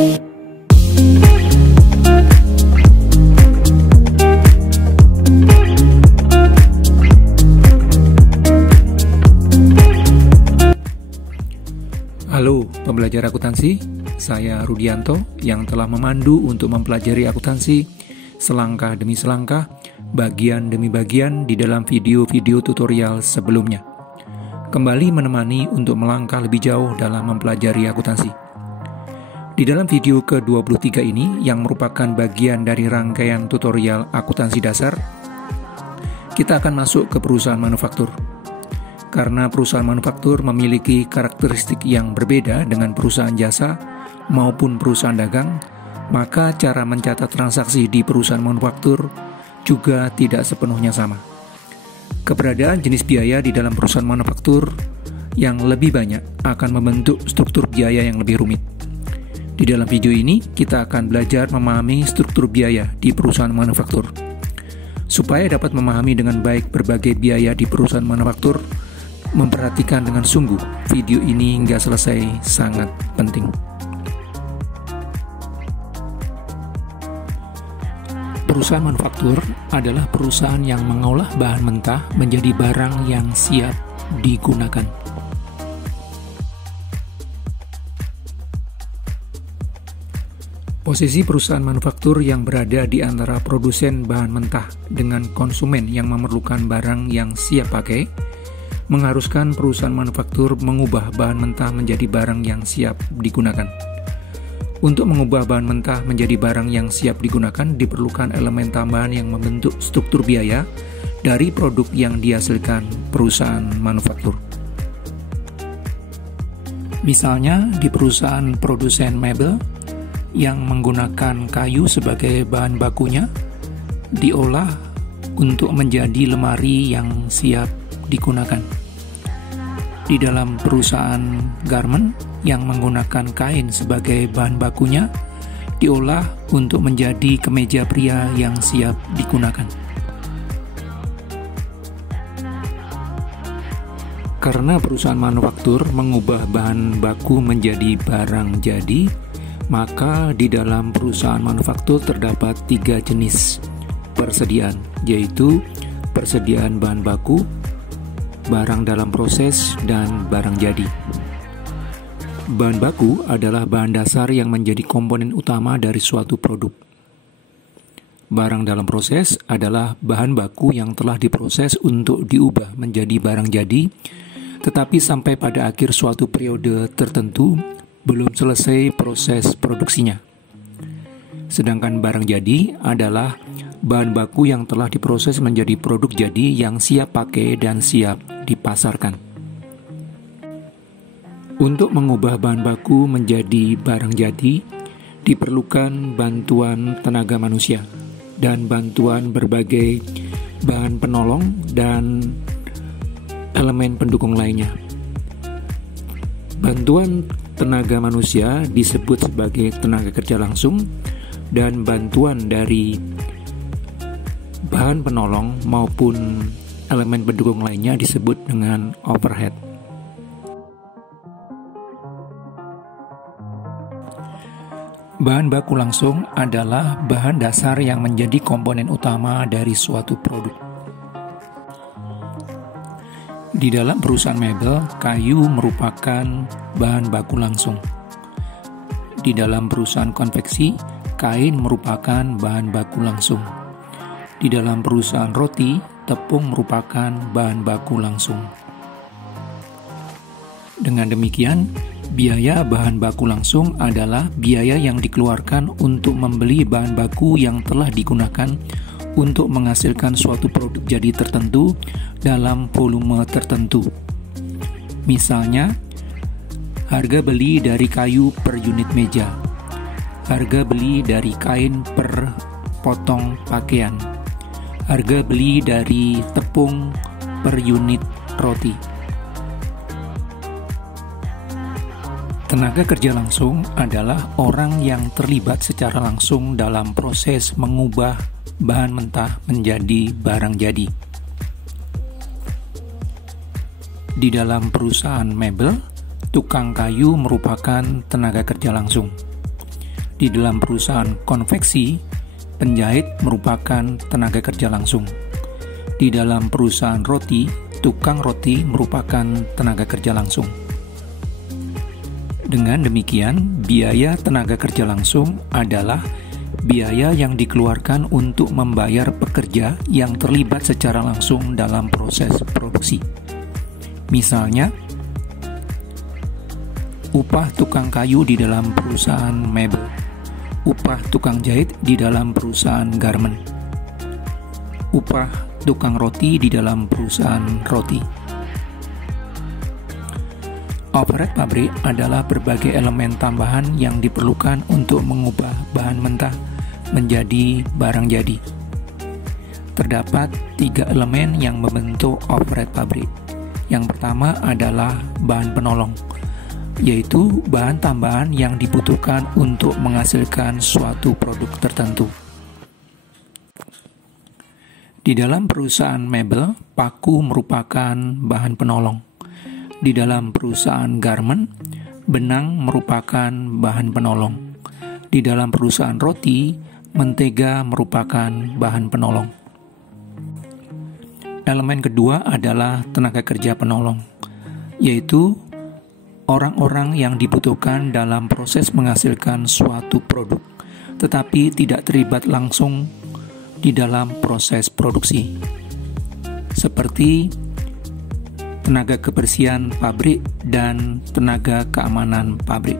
Halo pembelajar akuntansi, saya Rudianto yang telah memandu untuk mempelajari akuntansi selangkah demi selangkah, bagian demi bagian di dalam video-video tutorial sebelumnya. Kembali menemani untuk melangkah lebih jauh dalam mempelajari akuntansi. Di dalam video ke-23 ini yang merupakan bagian dari rangkaian tutorial akuntansi dasar, kita akan masuk ke perusahaan manufaktur. Karena perusahaan manufaktur memiliki karakteristik yang berbeda dengan perusahaan jasa maupun perusahaan dagang, maka cara mencatat transaksi di perusahaan manufaktur juga tidak sepenuhnya sama. Keberadaan jenis biaya di dalam perusahaan manufaktur yang lebih banyak akan membentuk struktur biaya yang lebih rumit. Di dalam video ini, kita akan belajar memahami struktur biaya di perusahaan manufaktur. Supaya dapat memahami dengan baik berbagai biaya di perusahaan manufaktur, memperhatikan dengan sungguh video ini hingga selesai sangat penting. Perusahaan manufaktur adalah perusahaan yang mengolah bahan mentah menjadi barang yang siap digunakan. Posisi perusahaan manufaktur yang berada di antara produsen bahan mentah dengan konsumen yang memerlukan barang yang siap pakai mengharuskan perusahaan manufaktur mengubah bahan mentah menjadi barang yang siap digunakan. Untuk mengubah bahan mentah menjadi barang yang siap digunakan diperlukan elemen tambahan yang membentuk struktur biaya dari produk yang dihasilkan perusahaan manufaktur. Misalnya di perusahaan produsen mebel yang menggunakan kayu sebagai bahan bakunya diolah untuk menjadi lemari yang siap digunakan. Di dalam perusahaan garment yang menggunakan kain sebagai bahan bakunya diolah untuk menjadi kemeja pria yang siap digunakan. Karena perusahaan manufaktur mengubah bahan baku menjadi barang jadi, maka di dalam perusahaan manufaktur terdapat 3 jenis persediaan, yaitu persediaan bahan baku, barang dalam proses, dan barang jadi. Bahan baku adalah bahan dasar yang menjadi komponen utama dari suatu produk. Barang dalam proses adalah bahan baku yang telah diproses untuk diubah menjadi barang jadi, tetapi sampai pada akhir suatu periode tertentu belum selesai proses produksinya. Sedangkan barang jadi adalah bahan baku yang telah diproses menjadi produk jadi yang siap pakai dan siap dipasarkan. Untuk mengubah bahan baku menjadi barang jadi, diperlukan bantuan tenaga manusia dan bantuan berbagai bahan penolong dan elemen pendukung lainnya. Bantuan tenaga manusia disebut sebagai tenaga kerja langsung, dan bantuan dari bahan penolong maupun elemen pendukung lainnya disebut dengan overhead. Bahan baku langsung adalah bahan dasar yang menjadi komponen utama dari suatu produk. Di dalam perusahaan mebel, kayu merupakan bahan baku langsung. Di dalam perusahaan konveksi, kain merupakan bahan baku langsung. Di dalam perusahaan roti, tepung merupakan bahan baku langsung. Dengan demikian, biaya bahan baku langsung adalah biaya yang dikeluarkan untuk membeli bahan baku yang telah digunakan untuk menghasilkan suatu produk jadi tertentu dalam volume tertentu. Misalnya, harga beli dari kayu per unit meja, harga beli dari kain per potong pakaian, harga beli dari tepung per unit roti. Tenaga kerja langsung adalah orang yang terlibat secara langsung dalam proses mengubah bahan mentah menjadi barang jadi. Di dalam perusahaan mebel, tukang kayu merupakan tenaga kerja langsung. Di dalam perusahaan konveksi, penjahit merupakan tenaga kerja langsung. Di dalam perusahaan roti, tukang roti merupakan tenaga kerja langsung. Dengan demikian, biaya tenaga kerja langsung adalah biaya yang dikeluarkan untuk membayar pekerja yang terlibat secara langsung dalam proses produksi. Misalnya, upah tukang kayu di dalam perusahaan mebel, upah tukang jahit di dalam perusahaan garmen, upah tukang roti di dalam perusahaan roti. Overhead pabrik adalah berbagai elemen tambahan yang diperlukan untuk mengubah bahan mentah menjadi barang jadi. Terdapat 3 elemen yang membentuk overhead pabrik. Yang pertama adalah bahan penolong, yaitu bahan tambahan yang dibutuhkan untuk menghasilkan suatu produk tertentu. Di dalam perusahaan mebel, paku merupakan bahan penolong. Di dalam perusahaan garmen, benang merupakan bahan penolong. Di dalam perusahaan roti, mentega merupakan bahan penolong. Elemen kedua adalah tenaga kerja penolong, yaitu orang-orang yang dibutuhkan dalam proses menghasilkan suatu produk, tetapi tidak terlibat langsung di dalam proses produksi. Seperti tenaga kebersihan pabrik dan tenaga keamanan pabrik.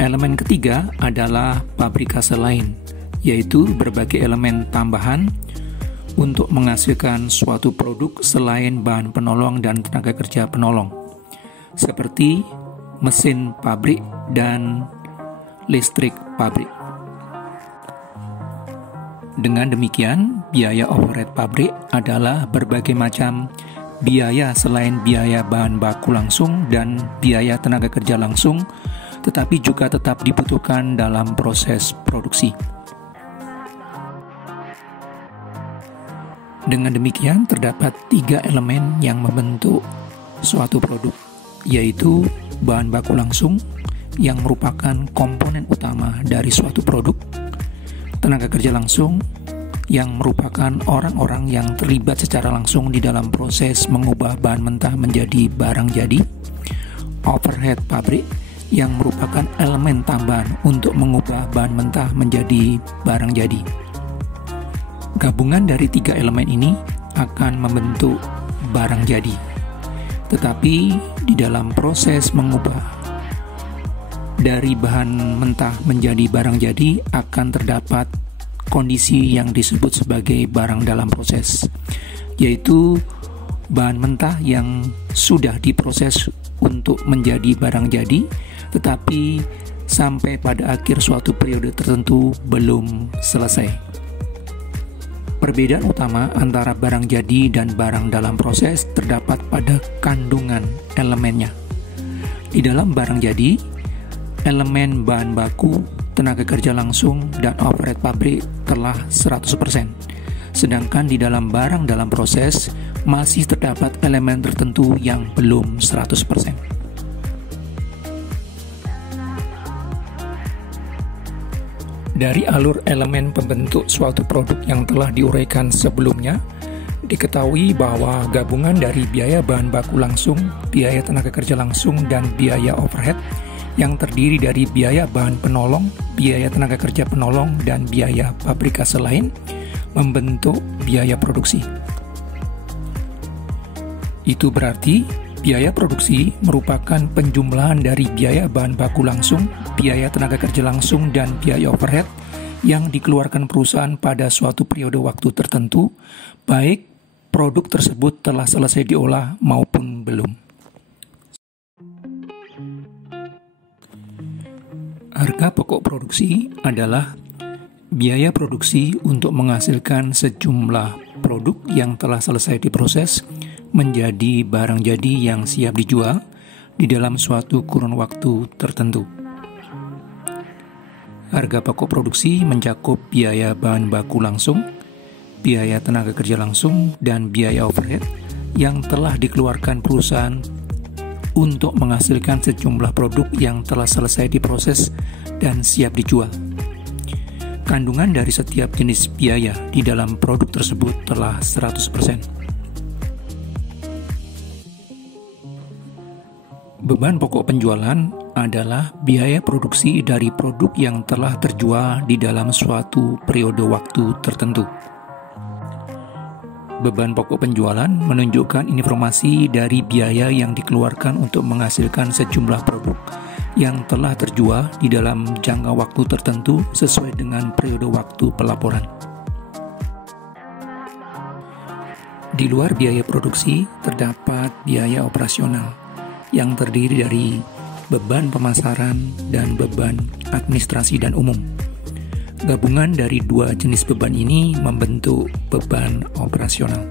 Elemen ketiga adalah pabrikase lain, yaitu berbagai elemen tambahan untuk menghasilkan suatu produk selain bahan penolong dan tenaga kerja penolong, seperti mesin pabrik dan listrik pabrik. Dengan demikian, biaya overhead pabrik adalah berbagai macam biaya selain biaya bahan baku langsung dan biaya tenaga kerja langsung, tetapi juga tetap dibutuhkan dalam proses produksi. Dengan demikian, terdapat 3 elemen yang membentuk suatu produk, yaitu bahan baku langsung yang merupakan komponen utama dari suatu produk, tenaga kerja langsung yang merupakan orang-orang yang terlibat secara langsung di dalam proses mengubah bahan mentah menjadi barang jadi, overhead pabrik yang merupakan elemen tambahan untuk mengubah bahan mentah menjadi barang jadi. Gabungan dari 3 elemen ini akan membentuk barang jadi. Tetapi di dalam proses mengubah dari bahan mentah menjadi barang jadi akan terdapat kondisi yang disebut sebagai barang dalam proses, yaitu bahan mentah yang sudah diproses untuk menjadi barang jadi, tetapi sampai pada akhir suatu periode tertentu belum selesai. Perbedaan utama antara barang jadi dan barang dalam proses terdapat pada kandungan elemennya. Di dalam barang jadi, elemen bahan baku, tenaga kerja langsung, dan overhead pabrik telah 100%. Sedangkan di dalam barang dalam proses masih terdapat elemen tertentu yang belum 100%. Dari alur elemen pembentuk suatu produk yang telah diuraikan sebelumnya, diketahui bahwa gabungan dari biaya bahan baku langsung, biaya tenaga kerja langsung, dan biaya overhead yang terdiri dari biaya bahan penolong, biaya tenaga kerja penolong, dan biaya pabrikase lain membentuk biaya produksi. Itu berarti biaya produksi merupakan penjumlahan dari biaya bahan baku langsung, biaya tenaga kerja langsung, dan biaya overhead yang dikeluarkan perusahaan pada suatu periode waktu tertentu, baik produk tersebut telah selesai diolah maupun belum. Harga pokok produksi adalah biaya produksi untuk menghasilkan sejumlah produk yang telah selesai diproses menjadi barang jadi yang siap dijual di dalam suatu kurun waktu tertentu. Harga pokok produksi mencakup biaya bahan baku langsung, biaya tenaga kerja langsung, dan biaya overhead yang telah dikeluarkan perusahaan untuk menghasilkan sejumlah produk yang telah selesai diproses dan siap dijual. Kandungan dari setiap jenis biaya di dalam produk tersebut telah 100%. Beban pokok penjualan adalah biaya produksi dari produk yang telah terjual di dalam suatu periode waktu tertentu. Beban pokok penjualan menunjukkan informasi dari biaya yang dikeluarkan untuk menghasilkan sejumlah produk yang telah terjual di dalam jangka waktu tertentu sesuai dengan periode waktu pelaporan. Di luar biaya produksi, terdapat biaya operasional yang terdiri dari beban pemasaran dan beban administrasi dan umum. Gabungan dari dua jenis beban ini membentuk beban operasional.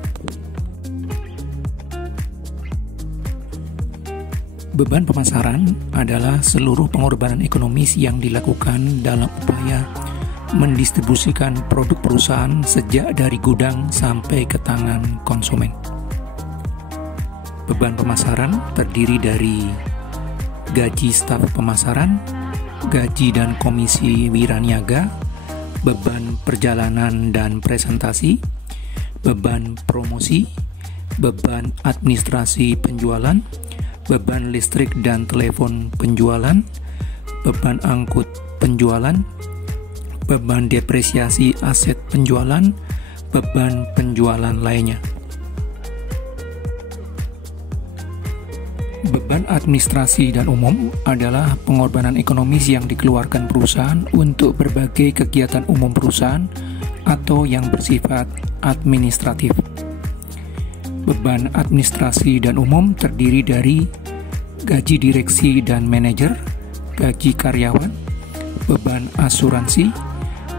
Beban pemasaran adalah seluruh pengorbanan ekonomis yang dilakukan dalam upaya mendistribusikan produk perusahaan sejak dari gudang sampai ke tangan konsumen. Beban pemasaran terdiri dari gaji staf pemasaran, gaji dan komisi wiraniaga, beban perjalanan dan presentasi, beban promosi, beban administrasi penjualan, beban listrik dan telepon penjualan, beban angkut penjualan, beban depresiasi aset penjualan, beban penjualan lainnya. Beban administrasi dan umum adalah pengorbanan ekonomis yang dikeluarkan perusahaan untuk berbagai kegiatan umum perusahaan atau yang bersifat administratif. Beban administrasi dan umum terdiri dari gaji direksi dan manajer, gaji karyawan, beban asuransi,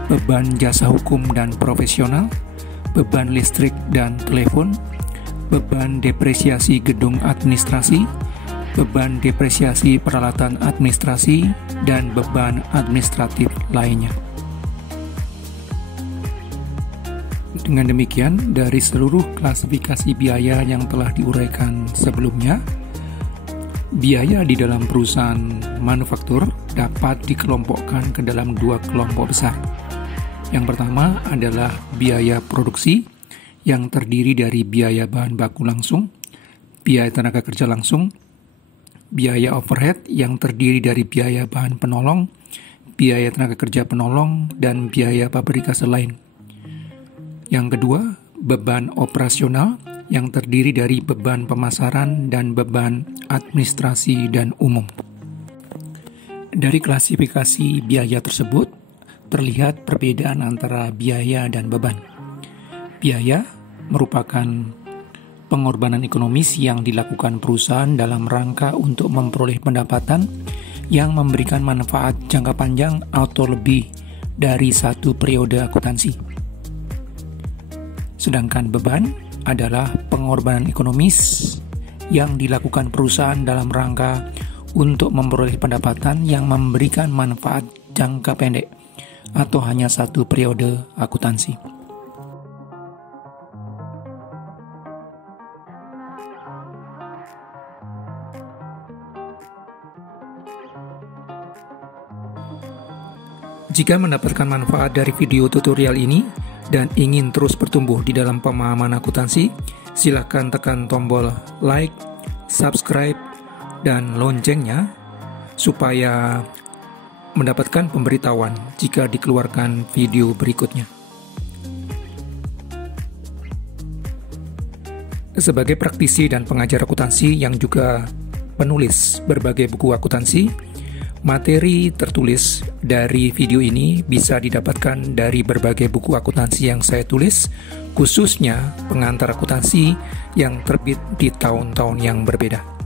beban jasa hukum dan profesional, beban listrik dan telepon, beban depresiasi gedung administrasi, beban depresiasi peralatan administrasi, dan beban administratif lainnya. Dengan demikian, dari seluruh klasifikasi biaya yang telah diuraikan sebelumnya, biaya di dalam perusahaan manufaktur dapat dikelompokkan ke dalam dua kelompok besar. Yang pertama adalah biaya produksi, yang terdiri dari biaya bahan baku langsung, biaya tenaga kerja langsung, biaya overhead yang terdiri dari biaya bahan penolong, biaya tenaga kerja penolong, dan biaya pabrikase lain. Yang kedua, beban operasional yang terdiri dari beban pemasaran dan beban administrasi dan umum. Dari klasifikasi biaya tersebut, terlihat perbedaan antara biaya dan beban. Biaya merupakan pengorbanan ekonomis yang dilakukan perusahaan dalam rangka untuk memperoleh pendapatan yang memberikan manfaat jangka panjang atau lebih dari satu periode akuntansi. Sedangkan beban adalah pengorbanan ekonomis yang dilakukan perusahaan dalam rangka untuk memperoleh pendapatan yang memberikan manfaat jangka pendek atau hanya satu periode akuntansi. Jika mendapatkan manfaat dari video tutorial ini dan ingin terus bertumbuh di dalam pemahaman akuntansi, silakan tekan tombol like, subscribe, dan loncengnya supaya mendapatkan pemberitahuan jika dikeluarkan video berikutnya. Sebagai praktisi dan pengajar akuntansi yang juga penulis berbagai buku akuntansi, materi tertulis dari video ini bisa didapatkan dari berbagai buku akuntansi yang saya tulis, khususnya pengantar akuntansi yang terbit di tahun-tahun yang berbeda.